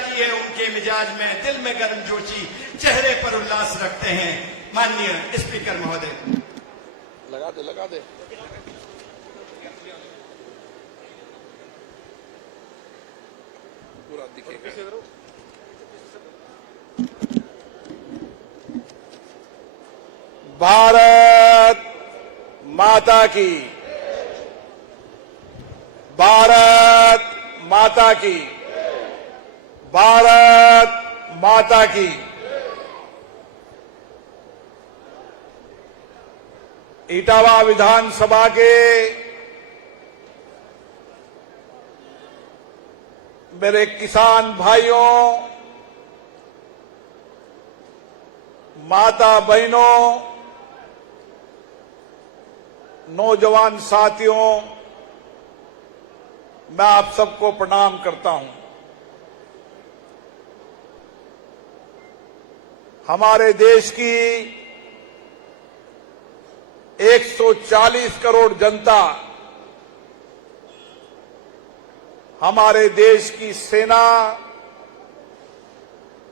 ताजगी है उनके मिजाज में, दिल में गर्मजोशी, चेहरे पर उल्लास रखते हैं। माननीय स्पीकर महोदय, लगा दे पूरा दिखेगा। भारत माता की, भारत माता की, भारत माता की। इटावा विधानसभा के मेरे किसान भाइयों, माता बहनों, नौजवान साथियों, मैं आप सबको प्रणाम करता हूं। हमारे देश की 140 करोड़ जनता, हमारे देश की सेना,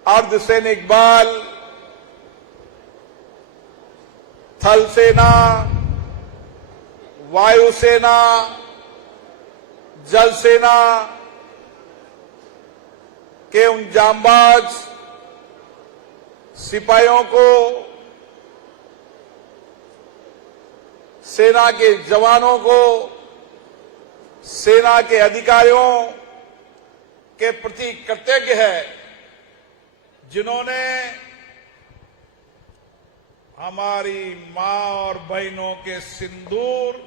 अर्धसैनिक बल, थल सेना, वायुसेना, जल सेना के उन जांबाज सिपाहियों को, सेना के जवानों को, सेना के अधिकारियों के प्रति कृतज्ञ है, जिन्होंने हमारी मां और बहनों के सिंदूर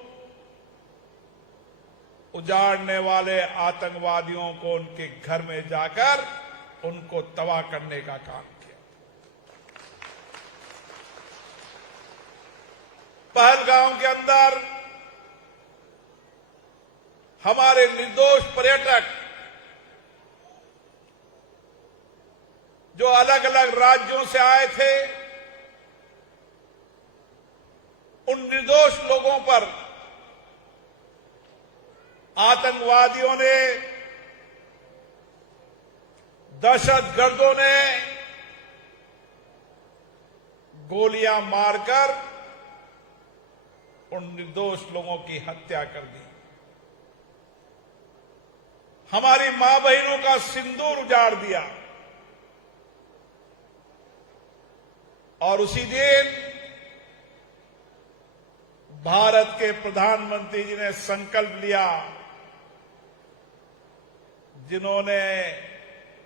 उजाड़ने वाले आतंकवादियों को उनके घर में जाकर उनको तबाह करने का काम किया। पहलगांव के अंदर हमारे निर्दोष पर्यटक जो अलग अलग राज्यों से आए थे, उन निर्दोष लोगों पर आतंकवादियों ने, दहशतगर्दों ने गोलियां मारकर उन निर्दोष लोगों की हत्या कर दी। हमारी मां बहनों का सिंदूर उजाड़ दिया। और उसी दिन भारत के प्रधानमंत्री जी ने संकल्प लिया, जिन्होंने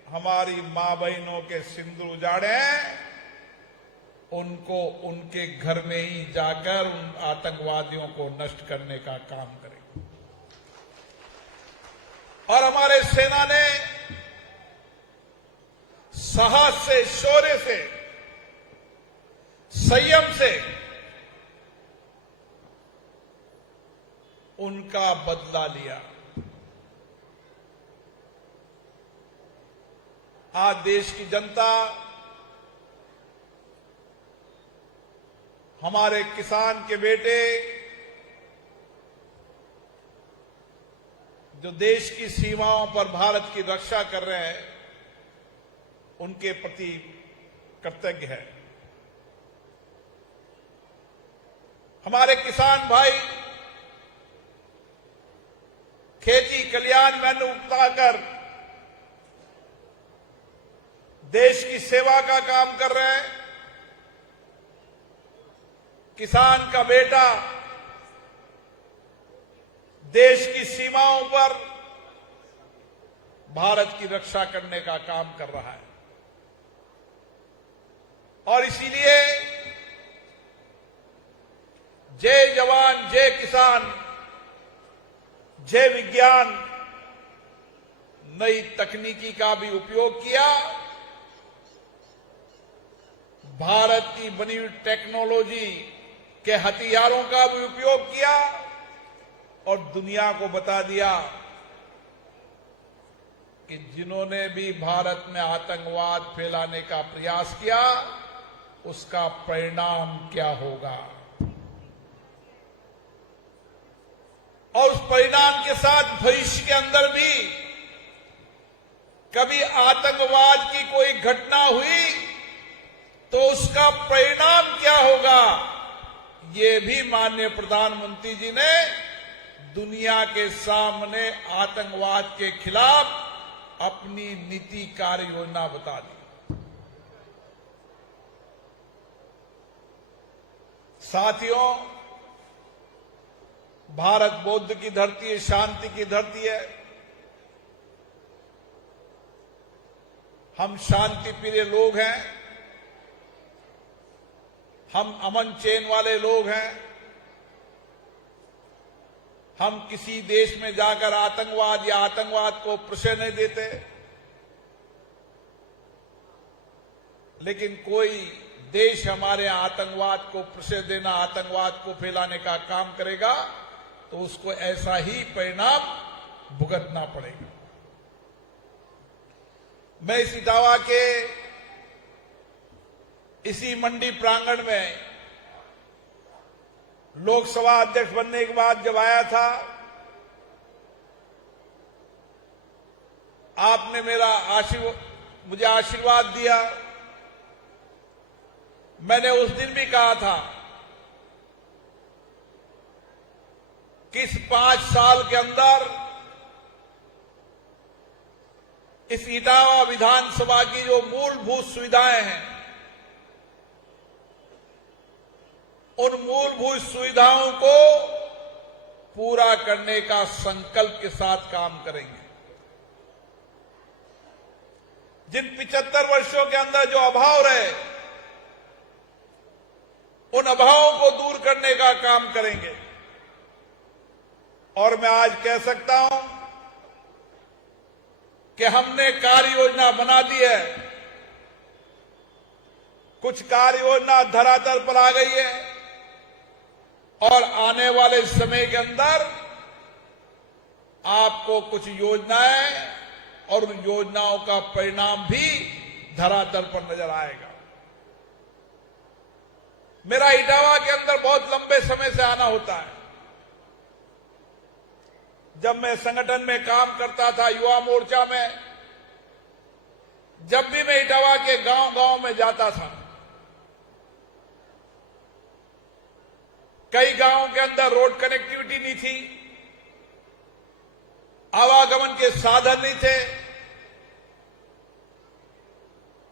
हमारी मां बहनों के सिंदूर उजाड़े, उनको उनके घर में ही जाकर उन आतंकवादियों को नष्ट करने का काम करें। और हमारे सेना ने साहस से, शौर्य से, संयम से उनका बदला लिया। आज देश की जनता, हमारे किसान के बेटे जो देश की सीमाओं पर भारत की रक्षा कर रहे हैं, उनके प्रति कृतज्ञ है। हमारे किसान भाई खेती कल्याण में उताकर देश की सेवा का काम कर रहे हैं। किसान का बेटा देश की सीमाओं पर भारत की रक्षा करने का काम कर रहा है। और इसीलिए जय जवान जय किसान, जय विज्ञान, नई तकनीकी का भी उपयोग किया, भारत की बनी हुई टेक्नोलॉजी के हथियारों का भी उपयोग किया और दुनिया को बता दिया कि जिन्होंने भी भारत में आतंकवाद फैलाने का प्रयास किया, उसका परिणाम क्या होगा। और उस परिणाम के साथ भविष्य के अंदर भी कभी आतंकवाद की कोई घटना हुई तो उसका परिणाम क्या होगा, ये भी माननीय प्रधानमंत्री जी ने दुनिया के सामने आतंकवाद के खिलाफ अपनी नीति कार्य योजना बता दी। साथियों, भारत बौद्ध की धरती है, शांति की धरती है। हम शांति प्रिय लोग हैं, हम अमन चैन वाले लोग हैं। हम किसी देश में जाकर आतंकवाद या आतंकवाद को प्रश्रय नहीं देते, लेकिन कोई देश हमारे आतंकवाद को प्रश्रय देना, आतंकवाद को फैलाने का काम करेगा तो उसको ऐसा ही परिणाम भुगतना पड़ेगा। मैं इस इटावा के इसी मंडी प्रांगण में लोकसभा अध्यक्ष बनने के बाद जब आया था, आपने मुझे आशीर्वाद दिया। मैंने उस दिन भी कहा था कि इस 5 साल के अंदर इस इटावा विधानसभा की जो मूलभूत सुविधाएं हैं, उन मूलभूत सुविधाओं को पूरा करने का संकल्प के साथ काम करेंगे। जिन 75 वर्षों के अंदर जो अभाव रहे, उन अभावों को दूर करने का काम करेंगे। और मैं आज कह सकता हूं कि हमने कार्य योजना बना दी है। कुछ कार्य योजना धरातल पर आ गई है और आने वाले समय के अंदर आपको कुछ योजनाएं और उन योजनाओं का परिणाम भी धरातल पर नजर आएगा। मेरा इटावा के अंदर बहुत लंबे समय से आना होता है। जब मैं संगठन में काम करता था, युवा मोर्चा में, जब भी मैं इटावा के गांव-गांव में जाता था, कई गांवों के अंदर रोड कनेक्टिविटी नहीं थी, आवागमन के साधन नहीं थे।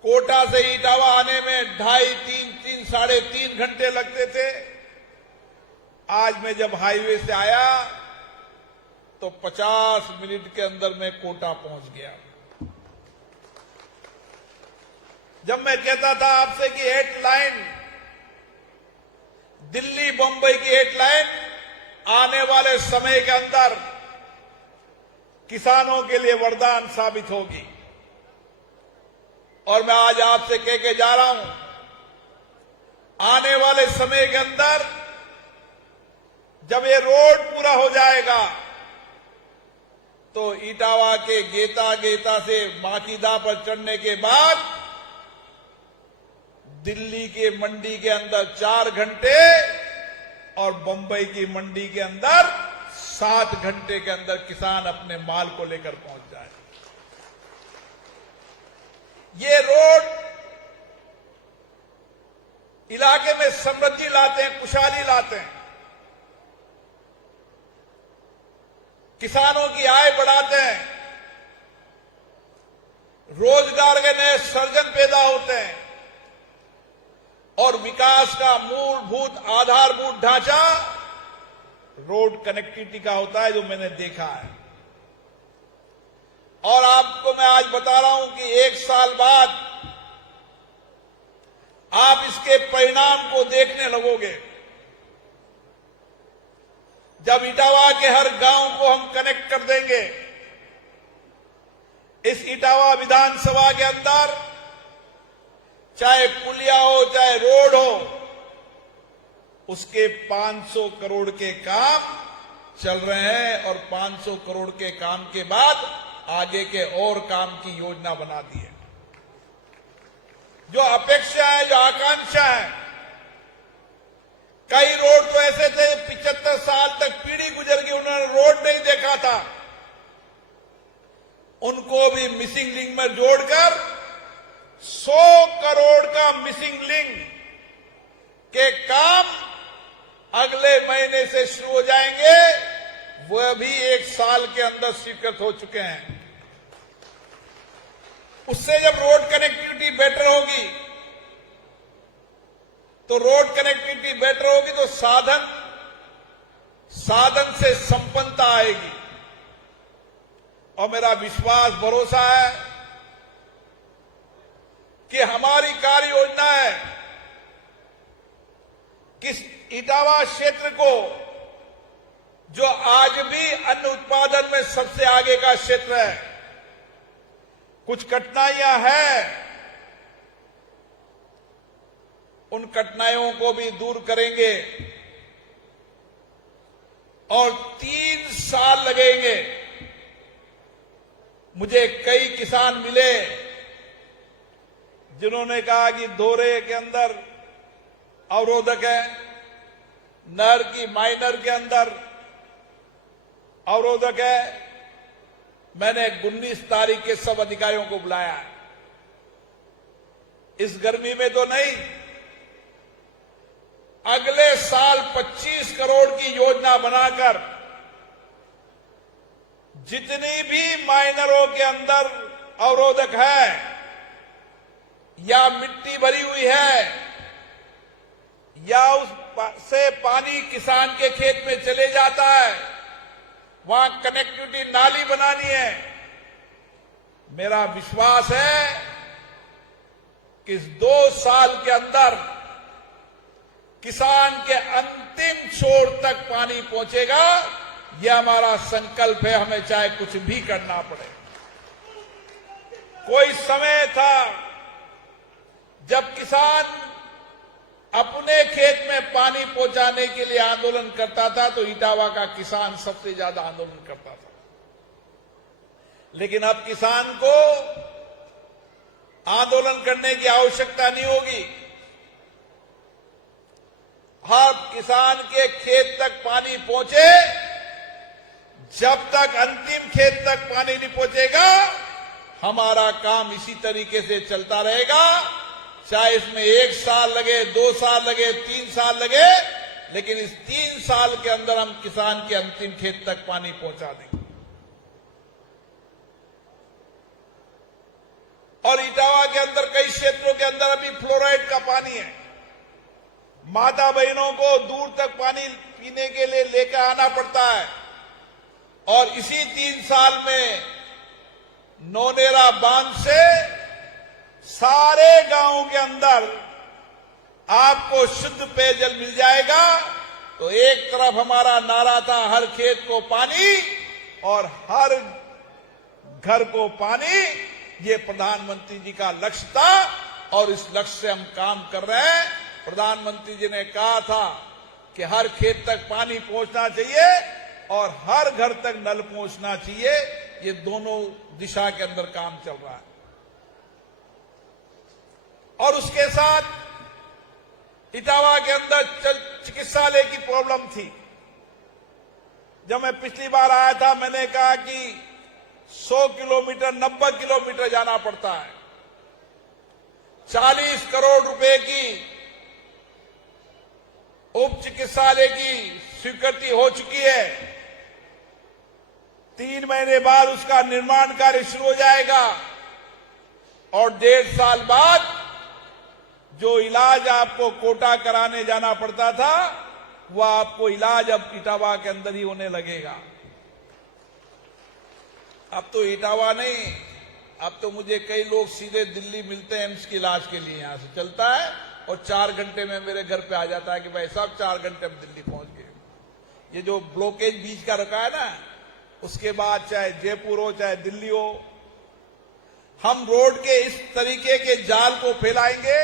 कोटा से इटावा आने में 2.5, 3, 3.5 घंटे लगते थे। आज मैं जब हाईवे से आया तो 50 मिनट के अंदर मैं कोटा पहुंच गया। जब मैं कहता था आपसे कि 8 लाइन, दिल्ली बंबई की 8 लाइन आने वाले समय के अंदर किसानों के लिए वरदान साबित होगी, और मैं आज आपसे कह के जा रहा हूं, आने वाले समय के अंदर जब ये रोड पूरा हो जाएगा तो इटावा के गेता से माकीदा पर चढ़ने के बाद दिल्ली के मंडी के अंदर 4 घंटे और बंबई की मंडी के अंदर 7 घंटे के अंदर किसान अपने माल को लेकर पहुंच जाए। ये रोड इलाके में समृद्धि लाते हैं, खुशहाली लाते हैं, किसानों की आय बढ़ाते हैं, रोजगार के नए सर्जन पैदा होते हैं और विकास का मूलभूत आधारभूत ढांचा रोड कनेक्टिविटी का होता है, जो मैंने देखा है। और आपको मैं आज बता रहा हूं कि 1 साल बाद आप इसके परिणाम को देखने लगोगे। जब इटावा के हर गांव को हम कनेक्ट कर देंगे, इस इटावा विधानसभा के अंदर चाहे पुलिया हो चाहे रोड हो, उसके 500 करोड़ के काम चल रहे हैं और 500 करोड़ के काम के बाद आगे के और काम की योजना बना दी है। जो अपेक्षा है, जो आकांक्षा है, कई रोड तो ऐसे थे 75 साल तक पीढ़ी गुजर गई, उन्होंने रोड नहीं देखा था। उनको भी मिसिंग लिंक में जोड़कर 100 करोड़ का मिसिंग लिंक के काम अगले महीने से शुरू हो जाएंगे। वह भी 1 साल के अंदर स्वीकृत हो चुके हैं। उससे जब रोड कनेक्टिविटी बेटर होगी तो साधन से संपन्नता आएगी। और मेरा विश्वास भरोसा है कि हमारी कार्य योजना है कि इटावा क्षेत्र को, जो आज भी अन्न उत्पादन में सबसे आगे का क्षेत्र है, कुछ कठिनाइयां हैं, उन कठिनाइयों को भी दूर करेंगे। और 3 साल लगेंगे। मुझे कई किसान मिले जिन्होंने कहा कि दोरे के अंदर अवरोधक है, नहर की माइनर के अंदर अवरोधक है। मैंने 19 तारीख के सब अधिकारियों को बुलाया है। इस गर्मी में तो नहीं, अगले साल 25 करोड़ की योजना बनाकर जितनी भी माइनरों के अंदर अवरोधक है या मिट्टी भरी हुई है या उस से पानी किसान के खेत में चले जाता है, वहां कनेक्टिविटी नाली बनानी है। मेरा विश्वास है कि इस 2 साल के अंदर किसान के अंतिम छोर तक पानी पहुंचेगा। यह हमारा संकल्प है, हमें चाहे कुछ भी करना पड़े। कोई समय था जब किसान अपने खेत में पानी पहुंचाने के लिए आंदोलन करता था तो इटावा का किसान सबसे ज्यादा आंदोलन करता था। लेकिन अब किसान को आंदोलन करने की आवश्यकता नहीं होगी। हर किसान के खेत तक पानी पहुंचे, जब तक अंतिम खेत तक पानी नहीं पहुंचेगा हमारा काम इसी तरीके से चलता रहेगा। चाहे इसमें 1 साल लगे, 2 साल लगे, 3 साल लगे, लेकिन इस 3 साल के अंदर हम किसान के अंतिम खेत तक पानी पहुंचा देंगे। और इटावा के अंदर कई क्षेत्रों के अंदर अभी फ्लोराइड का पानी है। माता बहनों को दूर तक पानी पीने के लिए लेकर आना पड़ता है। और इसी 3 साल में नौनेरा बांध से सारे गांवों के अंदर आपको शुद्ध पेयजल मिल जाएगा। तो एक तरफ हमारा नारा था हर खेत को पानी और हर घर को पानी, ये प्रधानमंत्री जी का लक्ष्य था और इस लक्ष्य से हम काम कर रहे हैं। प्रधानमंत्री जी ने कहा था कि हर खेत तक पानी पहुंचना चाहिए और हर घर तक नल पहुंचना चाहिए। ये दोनों दिशा के अंदर काम चल रहा है। और उसके साथ इटावा के अंदर चिकित्सालय की प्रॉब्लम थी। जब मैं पिछली बार आया था मैंने कहा कि 100 किलोमीटर 90 किलोमीटर जाना पड़ता है। 40 करोड़ रुपए की उप चिकित्सालय की स्वीकृति हो चुकी है। 3 महीने बाद उसका निर्माण कार्य शुरू हो जाएगा और 1.5 साल बाद जो इलाज आपको कोटा कराने जाना पड़ता था वह आपको इलाज अब इटावा के अंदर ही होने लगेगा। अब तो इटावा नहीं, अब तो मुझे कई लोग सीधे दिल्ली मिलते हैं एम्स के इलाज के लिए। यहां से चलता है और 4 घंटे में मेरे घर पे आ जाता है कि भाई साहब 4 घंटे में दिल्ली पहुंच गए। ये जो ब्लॉकेज बीच का रखा है ना, उसके बाद चाहे जयपुर हो चाहे दिल्ली हो, हम रोड के इस तरीके के जाल को फैलाएंगे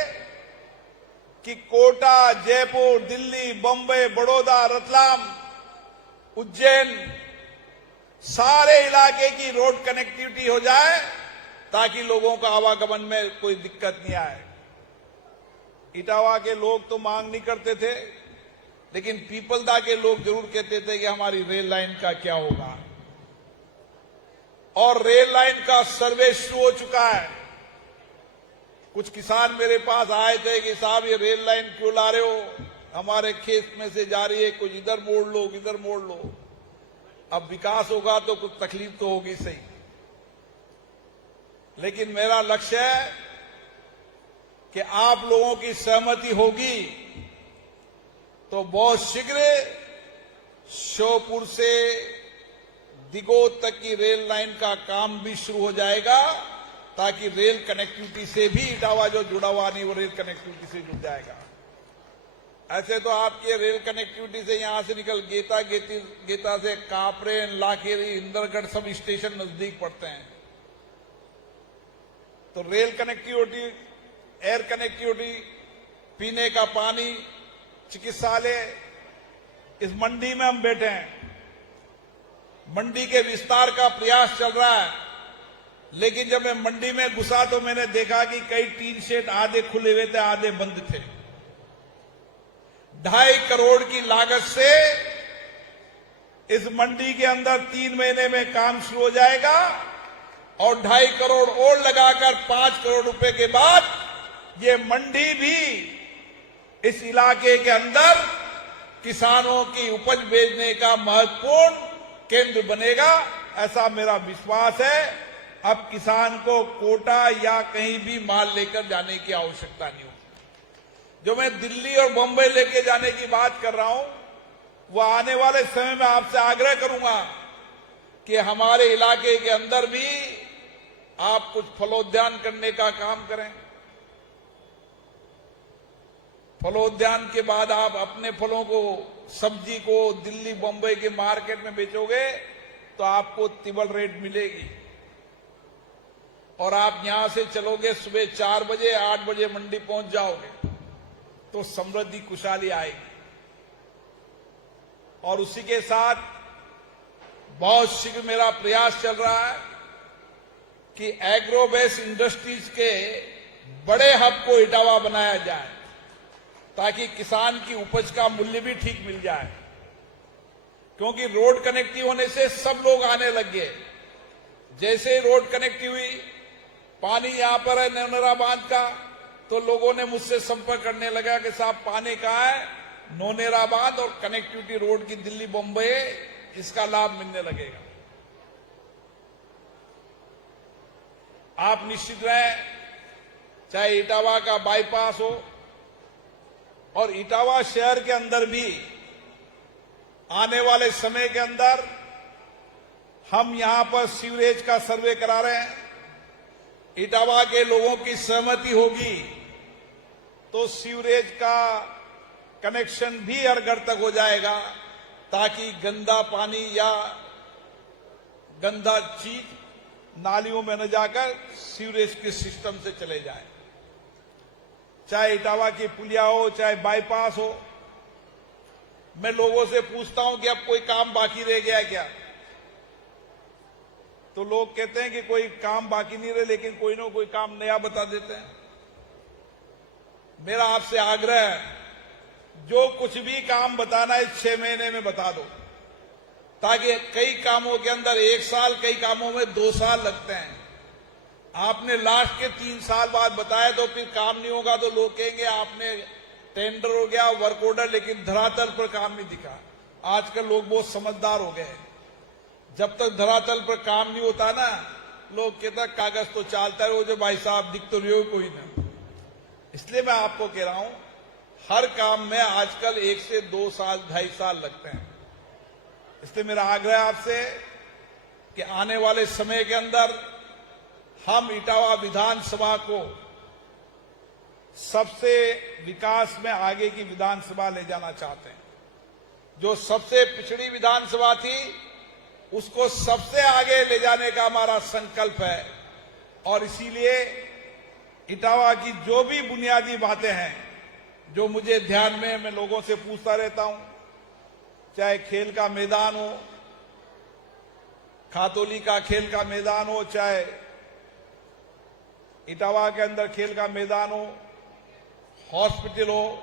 कि कोटा, जयपुर, दिल्ली, बम्बई, बड़ौदा, रतलाम, उज्जैन, सारे इलाके की रोड कनेक्टिविटी हो जाए ताकि लोगों का आवागमन में कोई दिक्कत नहीं आए। इटावा के लोग तो मांग नहीं करते थे, लेकिन पीपलदा के लोग जरूर कहते थे कि हमारी रेल लाइन का क्या होगा। और रेल लाइन का सर्वे शुरू हो चुका है। कुछ किसान मेरे पास आए थे कि साहब ये रेल लाइन क्यों ला रहे हो, हमारे खेत में से जा रही है, कुछ इधर मोड़ लो इधर मोड़ लो। अब विकास होगा तो कुछ तकलीफ तो होगी सही, लेकिन मेरा लक्ष्य है कि आप लोगों की सहमति होगी तो बहुत शीघ्र श्योपुर से दिगोद तक की रेल लाइन का काम भी शुरू हो जाएगा, ताकि रेल कनेक्टिविटी से भी इटावा जो जुड़ा हुआ नहीं वो रेल कनेक्टिविटी से जुड़ जाएगा। ऐसे तो आपके रेल कनेक्टिविटी से यहां से निकल गेता से कापरे, लाखेरी, इंदरगढ़ सब स्टेशन नजदीक पड़ते हैं। तो रेल कनेक्टिविटी, एयर कनेक्टिविटी, पीने का पानी, चिकित्सालय, इस मंडी में हम बैठे हैं। मंडी के विस्तार का प्रयास चल रहा है, लेकिन जब मैं मंडी में घुसा तो मैंने देखा कि कई टीन शेड आधे खुले हुए थे, आधे बंद थे। 2.5 करोड़ की लागत से इस मंडी के अंदर 3 महीने में काम शुरू हो जाएगा और 2.5 करोड़ और लगाकर 5 करोड़ रुपए के बाद ये मंडी भी इस इलाके के अंदर किसानों की उपज बेचने का महत्वपूर्ण केंद्र बनेगा, ऐसा मेरा विश्वास है। अब किसान को कोटा या कहीं भी माल लेकर जाने की आवश्यकता नहीं होगी। जो मैं दिल्ली और बंबई लेके जाने की बात कर रहा हूं, वो आने वाले समय में आपसे आग्रह करूंगा कि हमारे इलाके के अंदर भी आप कुछ फलोद्यान करने का काम करें। फलोद्यान के बाद आप अपने फलों को, सब्जी को दिल्ली बंबई के मार्केट में बेचोगे तो आपको तिबल रेट मिलेगी और आप यहां से चलोगे सुबह 4 बजे 8 बजे मंडी पहुंच जाओगे तो समृद्धि खुशहाली आएगी। और उसी के साथ बहुत शीघ्र मेरा प्रयास चल रहा है कि एग्रो बेस इंडस्ट्रीज के बड़े हब को इटावा बनाया जाए, ताकि किसान की उपज का मूल्य भी ठीक मिल जाए। क्योंकि रोड कनेक्टिव होने से सब लोग आने लग गए। जैसे रोड कनेक्टिव हुई, पानी यहां पर है नौनेरा बांध का, तो लोगों ने मुझसे संपर्क करने लगा कि साहब पानी कहां है, नौनेरा बांध और कनेक्टिविटी रोड की दिल्ली बंबई, इसका लाभ मिलने लगेगा। आप निश्चित रहें, चाहे इटावा का बाईपास हो और इटावा शहर के अंदर भी आने वाले समय के अंदर हम यहां पर सीवरेज का सर्वे करा रहे हैं। इटावा के लोगों की सहमति होगी तो सीवरेज का कनेक्शन भी हर घर तक हो जाएगा, ताकि गंदा पानी या गंदा चीज नालियों में न जाकर सीवरेज के सिस्टम से चले जाए। चाहे इटावा की पुलिया हो, चाहे बाईपास हो। मैं लोगों से पूछता हूं कि अब कोई काम बाकी रह गया क्या, तो लोग कहते हैं कि कोई काम बाकी नहीं रहे, लेकिन कोई ना कोई काम नया बता देते हैं। मेरा आपसे आग्रह है, जो कुछ भी काम बताना है 6 महीने में बता दो, ताकि कई कामों के अंदर 1 साल, कई कामों में 2 साल लगते हैं। आपने लास्ट के 3 साल बाद बताया तो फिर काम नहीं होगा तो लोग कहेंगे आपने टेंडर हो गया, वर्क ऑर्डर, लेकिन धरातल पर काम नहीं दिखा। आजकल लोग बहुत समझदार हो गए हैं। जब तक धरातल पर काम नहीं होता ना, लोग कहता कागज तो चालता है, वो जो भाई साहब दिख तो रही हो कोई ना। इसलिए मैं आपको कह रहा हूं, हर काम में आजकल 1 से 2 साल 2.5 साल लगते हैं। इसलिए मेरा आग्रह आपसे कि आने वाले समय के अंदर हम इटावा विधानसभा को सबसे विकास में आगे की विधानसभा ले जाना चाहते हैं। जो सबसे पिछड़ी विधानसभा थी उसको सबसे आगे ले जाने का हमारा संकल्प है। और इसीलिए इटावा की जो भी बुनियादी बातें हैं जो मुझे ध्यान में, मैं लोगों से पूछता रहता हूं, चाहे खेल का मैदान हो, खातोली का खेल का मैदान हो, चाहे इटावा के अंदर खेल का मैदान हो, हॉस्पिटल हो,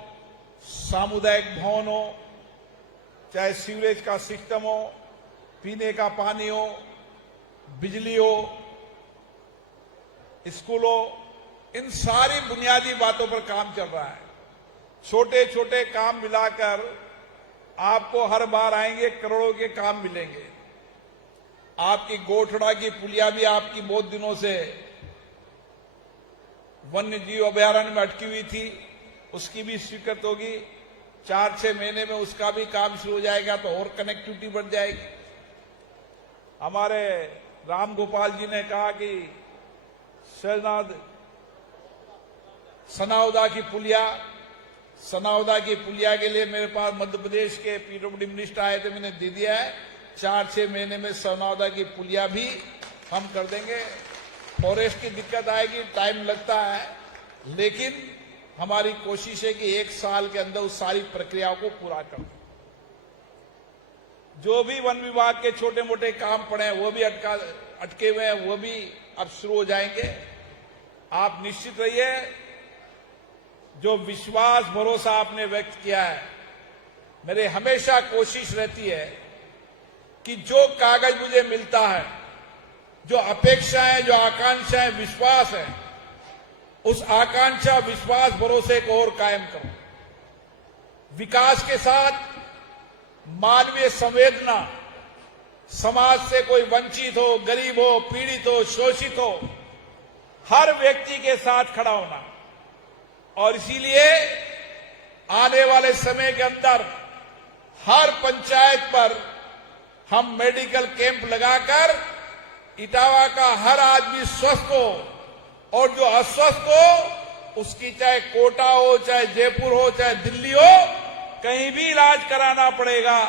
सामुदायिक भवन हो, चाहे सीवरेज का सिस्टम हो, पीने का पानी हो, बिजली हो, स्कूलों, इन सारी बुनियादी बातों पर काम चल रहा है। छोटे छोटे काम मिलाकर आपको हर बार आएंगे करोड़ों के काम मिलेंगे। आपकी गोठड़ा की पुलिया भी आपकी बहुत दिनों से वन्य जीव अभयारण्य में अटकी हुई थी, उसकी भी स्वीकृत होगी। 4-6 महीने में उसका भी काम शुरू हो जाएगा तो और कनेक्टिविटी बढ़ जाएगी। हमारे राम गोपाल जी ने कहा कि शहनाद सनाउदा की पुलिया के लिए मेरे पास मध्य प्रदेश के पीडब्ल्यूडी मिनिस्टर आए थे, मैंने दे दिया है। 4-6 महीने में सनाउदा की पुलिया भी हम कर देंगे। फॉरेस्ट की दिक्कत आएगी, टाइम लगता है, लेकिन हमारी कोशिश है कि 1 साल के अंदर उस सारी प्रक्रियाओं को पूरा कर दें। जो भी वन विभाग के छोटे मोटे काम पड़े हैं वो भी अटके हुए हैं, वो भी अब शुरू हो जाएंगे। आप निश्चित रहिए, जो विश्वास भरोसा आपने व्यक्त किया है, मेरे हमेशा कोशिश रहती है कि जो कागज मुझे मिलता है, जो अपेक्षाएं, जो आकांक्षाएं, विश्वास है, उस आकांक्षा, विश्वास, भरोसे को और कायम करो। विकास के साथ मानवीय संवेदना, समाज से कोई वंचित हो, गरीब हो, पीड़ित हो, शोषित हो, हर व्यक्ति के साथ खड़ा होना। और इसीलिए आने वाले समय के अंदर हर पंचायत पर हम मेडिकल कैंप लगाकर इटावा का हर आदमी स्वस्थ हो, और जो अस्वस्थ हो उसकी चाहे कोटा हो, चाहे जयपुर हो, चाहे दिल्ली हो, कहीं भी इलाज कराना पड़ेगा,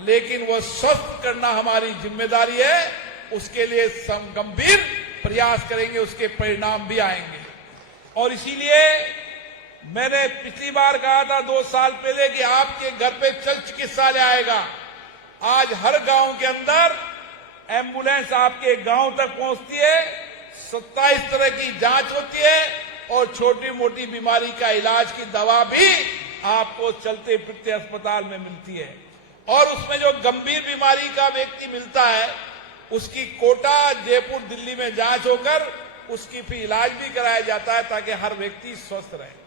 लेकिन वो स्वस्थ करना हमारी जिम्मेदारी है। उसके लिए गंभीर प्रयास करेंगे, उसके परिणाम भी आएंगे। और इसीलिए मैंने पिछली बार कहा था 2 साल पहले कि आपके घर पे चल चिकित्सालय आएगा। आज हर गांव के अंदर एम्बुलेंस आपके गांव तक पहुंचती है, 27 तरह की जांच होती है, और छोटी मोटी बीमारी का इलाज की दवा भी आपको चलते फिरते अस्पताल में मिलती है। और उसमें जो गंभीर बीमारी का व्यक्ति मिलता है, उसकी कोटा जयपुर दिल्ली में जांच होकर उसकी फिर इलाज भी कराया जाता है, ताकि हर व्यक्ति स्वस्थ रहे।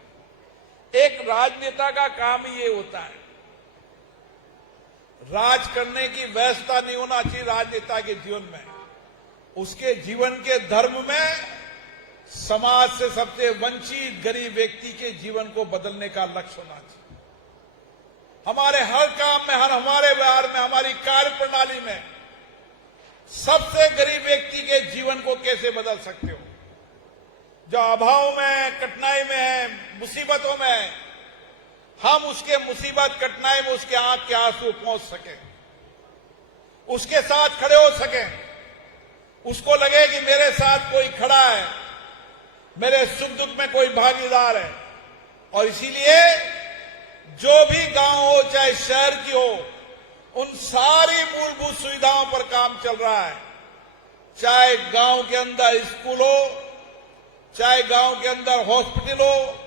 एक राजनेता का काम ही ये होता है। राज करने की व्यवस्था नहीं होना चाहिए राजनेता के जीवन में। उसके जीवन के धर्म में समाज से सबसे वंचित गरीब व्यक्ति के जीवन को बदलने का लक्ष्य होना चाहिए। हमारे हर काम में, हर हमारे व्यवहार में, हमारी कार्य प्रणाली में सबसे गरीब व्यक्ति के जीवन को कैसे बदल सकते हो? जो अभाव में, कठिनाई में है, मुसीबतों में, हम उसके मुसीबत कठिनाई में उसके आंख के आंसू पहुंच सके, उसके साथ खड़े हो सके, उसको लगे कि मेरे साथ कोई खड़ा है, मेरे सुख दुख में कोई भागीदार है। और इसीलिए जो भी गांव हो, चाहे शहर की हो, उन सारी मूलभूत सुविधाओं पर काम चल रहा है। चाहे गांव के अंदर स्कूल हो, चाहे गांव के अंदर हॉस्पिटल हो,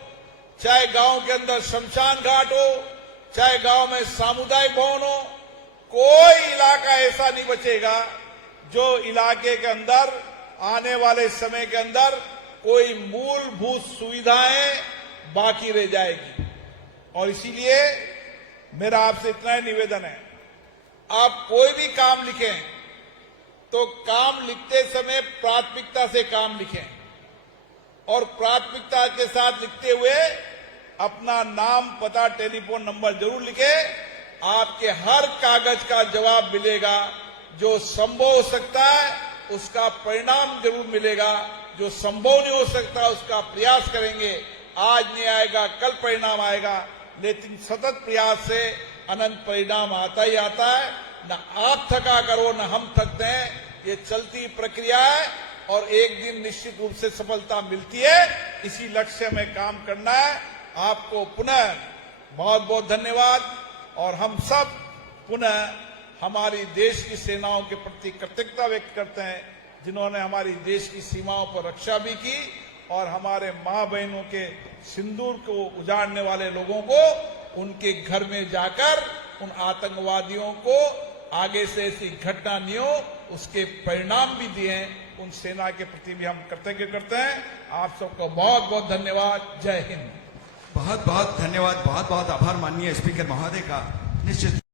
चाहे गांव के अंदर शमशान घाट हो, चाहे गांव में सामुदायिक भवन हो, कोई इलाका ऐसा नहीं बचेगा जो इलाके के अंदर आने वाले समय के अंदर कोई मूलभूत सुविधाएं बाकी रह जाएगी। और इसीलिए मेरा आपसे इतना ही निवेदन है, आप कोई भी काम लिखें तो काम लिखते समय प्राथमिकता से काम लिखें, और प्राथमिकता के साथ लिखते हुए अपना नाम, पता, टेलीफोन नंबर जरूर लिखें। आपके हर कागज का जवाब मिलेगा। जो संभव हो सकता है उसका परिणाम जरूर मिलेगा, जो संभव नहीं हो सकता उसका प्रयास करेंगे। आज नहीं आएगा, कल परिणाम आएगा, लेकिन सतत प्रयास से अनंत परिणाम आता ही आता है। न आप थका करो, न हम थकते हैं, ये चलती प्रक्रिया है, और एक दिन निश्चित रूप से सफलता मिलती है। इसी लक्ष्य में काम करना है। आपको पुनः बहुत बहुत धन्यवाद, और हम सब पुनः हमारी देश की सेनाओं के प्रति कृतज्ञता व्यक्त करते हैं, जिन्होंने हमारी देश की सीमाओं पर रक्षा भी की, और हमारे मां बहनों के सिंदूर को उजाड़ने वाले लोगों को उनके घर में जाकर उन आतंकवादियों को आगे से ऐसी घटना नहीं हो, उसके परिणाम भी दिए हैं। उन सेना के प्रति भी हम कृतज्ञ करते हैं। आप सबको बहुत बहुत धन्यवाद। जय हिंद। बहुत बहुत धन्यवाद, बहुत बहुत आभार माननीय स्पीकर महोदय का। निश्चित